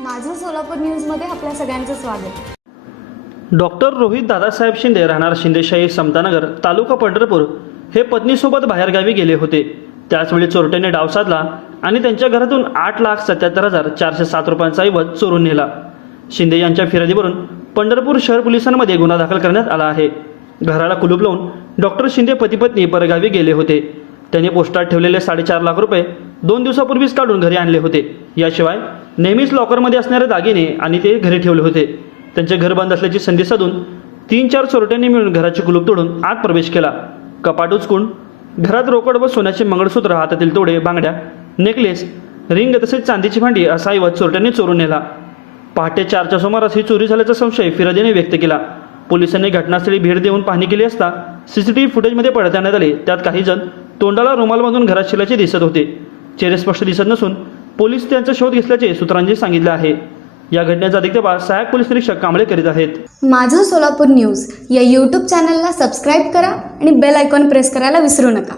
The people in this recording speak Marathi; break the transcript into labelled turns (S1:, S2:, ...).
S1: माझं सोलापूर न्यूजमध्ये आपल्या सगळ्यांचं स्वागत.
S2: डॉक्टर रोहित दादासाहेब शिंदे राहणार शिंदेशाही समतानगर तालुका पंढरपूर. हे पत्नीसोबत बाहेरगावी गेले होते. त्याचवेळी चोरट्याने डाव साधला आणि त्यांच्या घरातून आठ लाख सत्याहत्तर हजार चारशे सात रुपयांचा ऐवज चोरून नेला. शिंदे यांच्या फिर्यादीवरून पंढरपूर शहर पोलिसांमध्ये गुन्हा दाखल करण्यात आला आहे. घराला कुलूप लावून डॉक्टर शिंदे पतीपत्नी परगावी गेले होते. त्यांनी पोस्टात ठेवलेले साडेचार लाख रुपये दोन दिवसापूर्वीच काढून घरी आणले होते. याशिवाय नेहमीच लॉकरमध्ये असणारे दागिने आणि ते घरी ठेवले होते. त्यांचे घर बंद असल्याची संधी साधून तीन चार चोरट्यांनी मिळून घराचे कुलूप तोडून आत प्रवेश केला. कपाट उचकून घरात रोकड व सोन्याचे मंगळसूत्र हातातील तोडे बांगड्या नेकलेस रिंग तसेच चांदीची भांडी असा ऐवज चोरट्यांनी चोरून नेला. पहाटे चारच्या सुमारास ही चोरी झाल्याचा संशय फिर्यादीने व्यक्त केला. पोलिसांनी घटनास्थळी भेट देऊन पाहणी केली असता सीसीटीव्ही फुटेजमध्ये पडताळण्यात आले. त्यात काही जण तोंडाला रुमाल बांधून घरात शिरल्याचे दिसत होते. चेहरे स्पष्ट दिसत नसून पोलीस त्यांचा शोध घेतल्याचे सूत्रांनी सांगितले आहे. या घटनेचा अधिक तपास सहाय्यक पोलीस निरीक्षक कांबळे करीत आहेत.
S1: माझं सोलापूर न्यूज या यूट्यूब चॅनलला सबस्क्राईब करा आणि बेल आयकॉन प्रेस करायला विसरू नका.